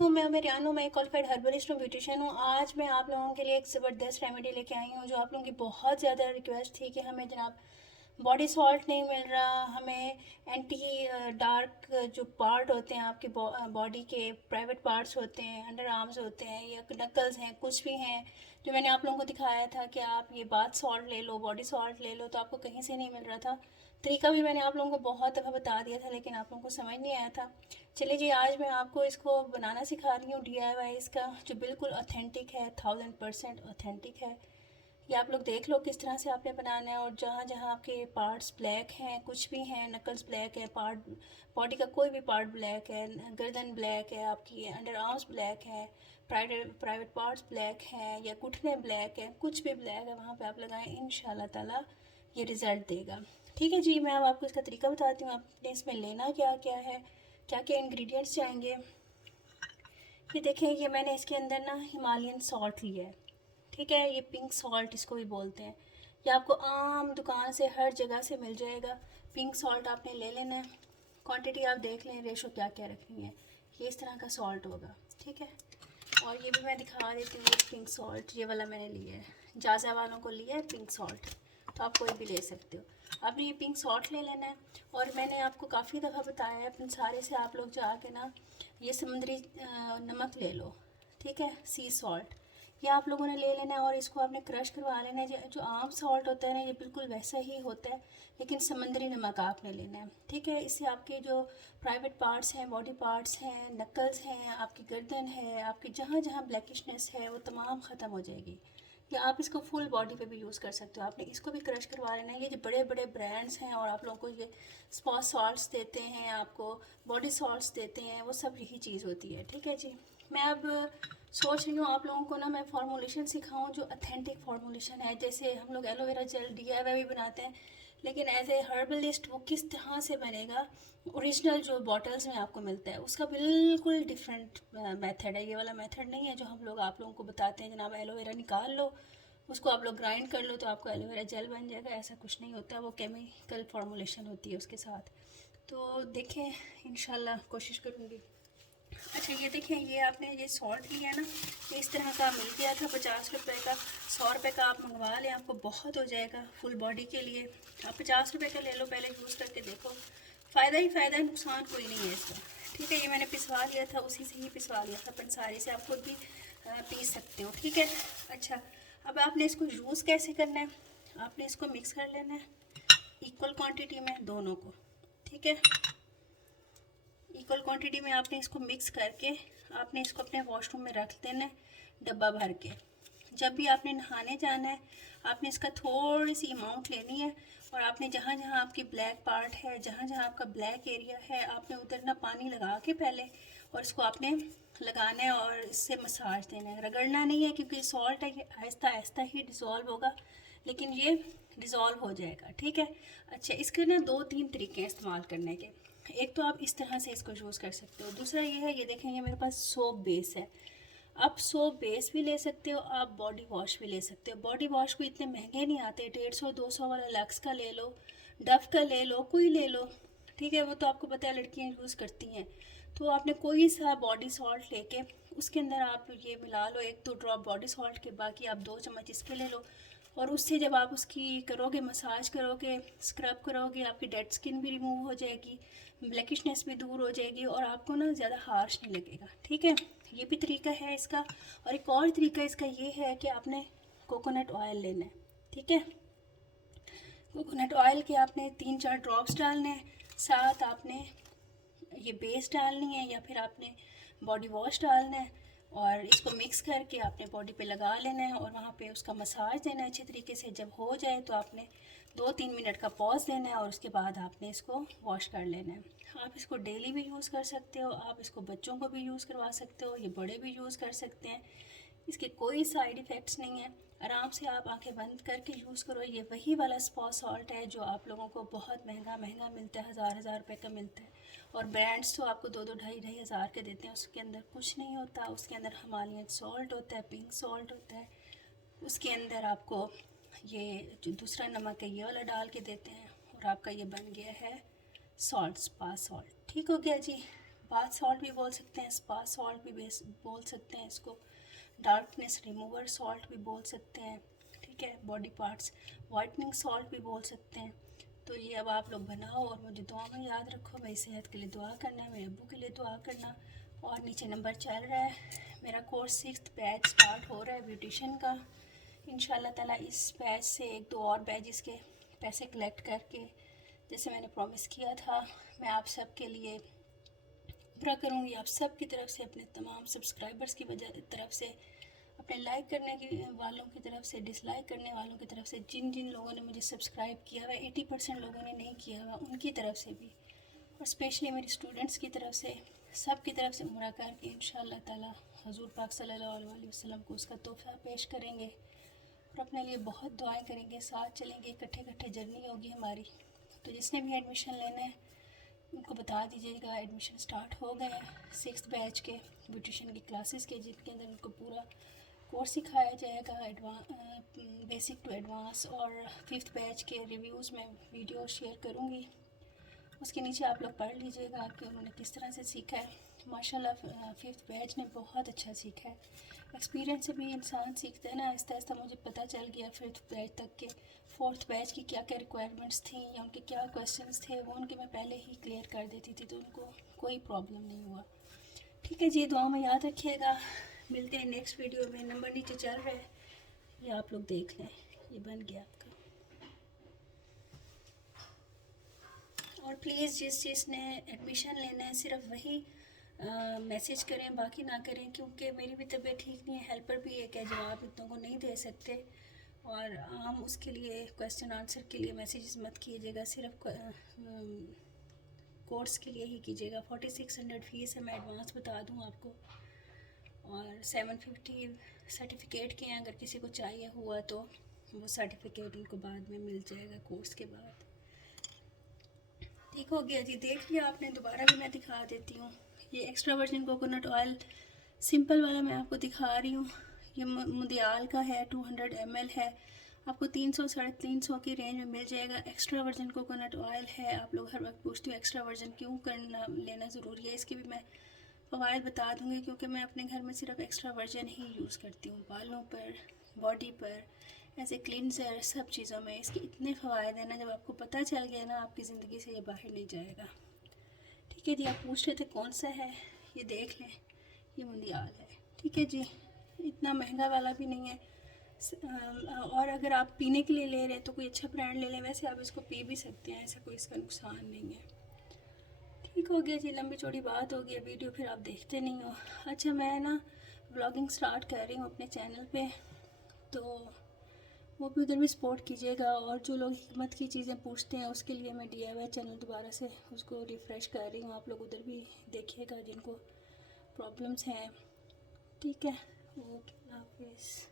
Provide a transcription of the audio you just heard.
वालेकुम, मैं मेरियानो, मैं क्वालिफाइड हर्बलिस्ट और ब्यूटिशियन हूँ। आज मैं आप लोगों के लिए एक ज़बरदस्त रेमेडी लेके आई हूँ जो आप लोगों की बहुत ज़्यादा रिक्वेस्ट थी कि हमें जनाब बॉडी सॉल्ट नहीं मिल रहा, हमें एंटी डार्क जो पार्ट होते हैं आपके बॉडी के प्राइवेट पार्ट्स होते हैं, अंडर आर्म्स होते हैं या नकल्स हैं, कुछ भी हैं जो मैंने आप लोगों को दिखाया था कि आप ये बाथ सॉल्ट ले लो, बॉडी सॉल्ट ले लो, तो आपको कहीं से नहीं मिल रहा था। तरीका भी मैंने आप लोगों को बहुत दफ़ा बता दिया था लेकिन आप लोगों को समझ नहीं आया था। चलिए जी, आज मैं आपको इसको बनाना सिखा रही हूँ DIY इसका, जो बिल्कुल ऑथेंटिक है, 1000% ऑथेंटिक है। ये आप लोग देख लो किस तरह से आपने बनाना है। और जहाँ जहाँ आपके पार्ट्स ब्लैक हैं, कुछ भी हैं, नकल्स ब्लैक है, पार्ट बॉडी का कोई भी पार्ट ब्लैक है, गर्दन ब्लैक है, आपकी अंडर आर्म्स ब्लैक है, प्राइवेट पार्ट्स ब्लैक हैं या घुटने ब्लैक है, कुछ भी ब्लैक है, वहाँ पे आप लगाएं, इंशाल्लाह ताला ये रिज़ल्ट देगा। ठीक है जी, मैं अब आपको इसका तरीका बताती हूँ। आपने इसमें लेना क्या क्या है, क्या क्या इंग्रेडिएंट्स चाहिए। ये देखें, ये मैंने इसके अंदर ना हिमालयन सॉल्ट लिया है। ठीक है, ये पिंक सॉल्ट इसको भी बोलते हैं। ये आपको आम दुकान से हर जगह से मिल जाएगा। पिंक सॉल्ट आपने ले लेना है। क्वांटिटी आप देख लें, रेशो क्या क्या रखनी है। ये इस तरह का सॉल्ट होगा। ठीक है, और ये भी मैं दिखा देती हूँ। पिंक सॉल्ट ये वाला मैंने लिया है, जाजा वालों को लिया है पिंक सॉल्ट, तो आप कोई भी ले सकते हो। आपने ये पिंक सॉल्ट ले लेना है। और मैंने आपको काफ़ी दफ़ा बताया है, अपने सारे से आप लोग जाके ना ये समुद्री नमक ले लो। ठीक है, सी सॉल्ट ये आप लोगों ने ले लेना है और इसको आपने क्रश करवा लेना है। जो आम सॉल्ट होता है ना, ये बिल्कुल वैसा ही होता है, लेकिन समंदरी नमक आपने लेना है। ठीक है, इससे आपके जो प्राइवेट पार्ट्स हैं, बॉडी पार्ट्स हैं, नकल्स हैं, आपकी गर्दन है, आपकी जहाँ जहाँ ब्लैकिशनेस है, वो तमाम ख़त्म हो जाएगी। या आप इसको फुल बॉडी पे भी यूज़ कर सकते हो। आपने इसको भी क्रश करवा लेना है। ये जो बड़े बड़े ब्रांड्स हैं और आप लोगों को ये स्पॉ सॉल्ट्स देते हैं, आपको बॉडी सॉल्ट्स देते हैं, वो सब यही चीज़ होती है। ठीक है जी, मैं अब सोच रही हूँ आप लोगों को ना मैं फार्मूलेशन सिखाऊं जो अथेंटिक फार्मूलेशन है। जैसे हम लोग एलोवेरा जेल DIY भी बनाते हैं, लेकिन एज ए हर्बलिस्ट वो किस तरह से बनेगा, ओरिजिनल जो बॉटल्स में आपको मिलता है उसका बिल्कुल डिफरेंट मेथड है। ये वाला मेथड नहीं है जो हम लोग आप लोगों को बताते हैं जनाब एलोवेरा निकाल लो, उसको आप लोग ग्राइंड कर लो तो आपको एलोवेरा जेल बन जाएगा। ऐसा कुछ नहीं होता, वो केमिकल फार्मूलेशन होती है उसके साथ। तो देखें, इंशाल्लाह कोशिश करूँगी। अच्छा, ये देखिए, ये आपने ये सॉल्ट लिया ना, ये इस तरह का मिल गया था 50 रुपए का। 100 रुपए का आप मंगवा लें, आपको बहुत हो जाएगा फुल बॉडी के लिए। आप 50 रुपए का ले लो, पहले यूज़ करके देखो, फ़ायदा ही फ़ायदा है, नुकसान कोई नहीं है इसका। ठीक है, ये मैंने पिसवा लिया था, उसी से ही पिसवा लिया था पंसारी से, आप खुद भी पीस सकते हो। ठीक है, अच्छा, अब आपने इसको यूज़ कैसे करना है, आपने इसको मिक्स कर लेना है इक्वल क्वान्टिटी में दोनों को। ठीक है, इक्वल क्वांटिटी में आपने इसको मिक्स करके आपने इसको अपने वॉशरूम में रख देना है डब्बा भर के। जब भी आपने नहाने जाना है, आपने इसका थोड़ी सी अमाउंट लेनी है और आपने जहाँ जहाँ आपकी ब्लैक पार्ट है, जहाँ जहाँ आपका ब्लैक एरिया है, आपने उधर ना पानी लगा के पहले, और इसको आपने लगाना है और इससे मसाज देना है। रगड़ना नहीं है क्योंकि सॉल्ट है, ये आहिस्ता आहिस्ता ही डिज़ोल्व होगा, लेकिन ये डिज़ोल्व हो जाएगा। ठीक है, अच्छा, इसके ना 2-3 तरीके हैं इस्तेमाल करने के। एक तो आप इस तरह से इसको यूज़ कर सकते हो, दूसरा ये है, ये देखें, ये मेरे पास सोप बेस है। आप सोप बेस भी ले सकते हो, आप बॉडी वॉश भी ले सकते हो। बॉडी वॉश को इतने महंगे नहीं आते, 150-200 वाला लक्स का ले लो, डव का ले लो, कोई ले लो। ठीक है, वो तो आपको पता है लड़कियाँ यूज़ करती हैं। तो आपने कोई सा बॉडी सॉल्ट लेके उसके अंदर आप ये मिला लो, 1-2 ड्रॉप बॉडी सॉल्ट के, बाकी आप 2 चम्मच इसके ले लो। और उससे जब आप उसकी करोगे, मसाज करोगे, स्क्रब करोगे, आपकी डेड स्किन भी रिमूव हो जाएगी, ब्लैकिशनेस भी दूर हो जाएगी और आपको ना ज़्यादा हार्श नहीं लगेगा। ठीक है, ये भी तरीका है इसका। और एक और तरीका इसका ये है कि आपने कोकोनट ऑयल लेना है। ठीक है, कोकोनट ऑयल के आपने 3-4 ड्रॉप्स डालने हैं, साथ आपने ये बेस डालनी है या फिर आपने बॉडी वॉश डालना है, और इसको मिक्स करके आपने बॉडी पे लगा लेना है और वहाँ पे उसका मसाज देना है अच्छे तरीके से। जब हो जाए तो आपने 2-3 मिनट का पॉज देना है और उसके बाद आपने इसको वॉश कर लेना है। आप इसको डेली भी यूज़ कर सकते हो, आप इसको बच्चों को भी यूज़ करवा सकते हो, ये बड़े भी यूज़ कर सकते हैं। इसके कोई साइड इफ़ेक्ट्स नहीं है, आराम से आप आंखें बंद करके यूज़ करो। ये वही वाला स्पॉ सॉल्ट है जो आप लोगों को बहुत महंगा महंगा मिलता है, हज़ार रुपए का मिलता है। और ब्रांड्स तो आपको 2-2 ढाई हज़ार के देते हैं, उसके अंदर कुछ नहीं होता। उसके अंदर हिमालयन सॉल्ट होता है, पिंक सॉल्ट होता है, उसके अंदर आपको ये जो दूसरा नमक है ये वाला डाल के देते हैं, और आपका ये बन गया है सॉल्ट, स्पा सॉल्ट। ठीक हो गया जी, बाथ सॉल्ट भी बोल सकते हैं, स्पा सॉल्ट भी बोल सकते हैं इसको, डार्कनेस रिमूवर सॉल्ट भी बोल सकते हैं, ठीक है, बॉडी पार्ट्स वाइटनिंग सॉल्ट भी बोल सकते हैं। तो ये अब आप लोग बनाओ और मुझे दुआ में याद रखो। मेरी सेहत के लिए दुआ करना, मेरे अब्बू के लिए दुआ करना। और नीचे नंबर चल रहा है, मेरा कोर्स 6th बैच स्टार्ट हो रहा है ब्यूटिशन का। इंशाल्लाह ताला इस बैच से 1-2 और बैचेस के पैसे कलेक्ट करके, जैसे मैंने प्रॉमिस किया था, मैं आप सब के लिए पूरा करूँगी। आप सब की तरफ से, अपने तमाम सब्सक्राइबर्स की तरफ से, अपने लाइक करने की वालों की तरफ से, डिसलाइक करने वालों की तरफ से, जिन जिन लोगों ने मुझे सब्सक्राइब किया हुआ, 80% लोगों ने नहीं किया हुआ, उनकी तरफ से भी, और स्पेशली मेरी स्टूडेंट्स की तरफ से, सब की तरफ से उम्रा करके इंशाअल्लाह ताला हुजूर पाक सल्लल्लाहु अलैहि वसल्लम को उसका तोहफ़ा पेश करेंगे और अपने लिए बहुत दुआएं करेंगे, साथ चलेंगे, इकट्ठे इकट्ठे जर्नी होगी हमारी। तो जिसने भी एडमिशन लेना है उनको बता दीजिएगा, एडमिशन स्टार्ट हो गए हैं 6th बैच के ब्यूटिशन की क्लासेस के, जिनके अंदर उनको पूरा कोर्स सिखाया जाएगा, बेसिक टू एडवांस। और 5th बैच के रिव्यूज़ में वीडियो शेयर करूँगी, उसके नीचे आप लोग पढ़ लीजिएगा कि उन्होंने किस तरह से सीखा है। माशाल्लाह 5th बैच ने बहुत अच्छा सीखा है। एक्सपीरियंस से भी इंसान सीखता है ना, आहिस्ता आहिस्ता मुझे पता चल गया 5th बैच तक के 4th बैच की क्या क्या रिक्वायरमेंट्स थी या उनके क्या क्वेश्चंस थे, वो उनके मैं पहले ही क्लियर कर देती थी, तो उनको कोई प्रॉब्लम नहीं हुआ। ठीक है जी, दुआ में याद रखिएगा। मिलते हैं नेक्स्ट वीडियो में। नंबर नीचे चल रहा है, ये आप लोग देख लें, ये बन गया आपका। और प्लीज़ जिस चीज़ ने एडमिशन लेना है सिर्फ वही मैसेज करें, बाकी ना करें, क्योंकि मेरी भी तबीयत ठीक नहीं है, हेल्पर भी एक है, जवाब इतनों को नहीं दे सकते। और हम उसके लिए क्वेश्चन आंसर के लिए मैसेजेस मत कीजिएगा, सिर्फ कोर्स के लिए ही कीजिएगा। 4600 फ़ीस है, मैं एडवांस बता दूँ आपको। और 750 सर्टिफिकेट के हैं, अगर किसी को चाहिए हुआ तो वो सर्टिफिकेट उनको बाद में मिल जाएगा कोर्स के बाद। ठीक हो गया जी, देख लिया आपने, दोबारा भी मैं दिखा देती हूँ। ये extra virgin coconut oil simple वाला मैं आपको दिखा रही हूँ। ये मुदियाल का है, 200 ml है, आपको 300-350 की रेंज में मिल जाएगा। एक्स्ट्रा वर्जिन कोकोनट ऑयल है। आप लोग हर वक्त पूछते हो एक्स्ट्रा वर्जिन क्यों करना लेना ज़रूरी है, इसके भी मैं फ़वाइद बता दूँगी, क्योंकि मैं अपने घर में सिर्फ एक्स्ट्रा वर्जिन ही यूज़ करती हूँ, बालों पर, बॉडी पर, ऐसे क्लिनज़र, सब चीज़ों में इसके इतने फ़वाइद हैं ना, जब आपको पता चल गया ना, आपकी ज़िंदगी से ये बाहर नहीं जाएगा। ठीक है जी, आप पूछ रहे थे कौन सा है, ये देख लें, ये मुंदियाल है। ठीक है जी, इतना महंगा वाला भी नहीं है। और अगर आप पीने के लिए ले रहे हैं तो कोई अच्छा ब्रांड ले लें, वैसे आप इसको पी भी सकते हैं, ऐसा कोई इसका नुकसान नहीं है। ठीक हो गया जी, लंबी चौड़ी बात हो गई, वीडियो फिर आप देखते नहीं हो। अच्छा, मैं ना व्लॉगिंग स्टार्ट कर रही हूँ अपने चैनल पे, तो वो भी उधर भी सपोर्ट कीजिएगा। और जो लोग हिकमत की चीज़ें पूछते हैं, उसके लिए मैं DIY चैनल दोबारा से उसको रिफ़्रेश कर रही हूँ, आप लोग उधर भी देखिएगा जिनको प्रॉब्लम्स हैं। ठीक है, ओके, हाफिज़।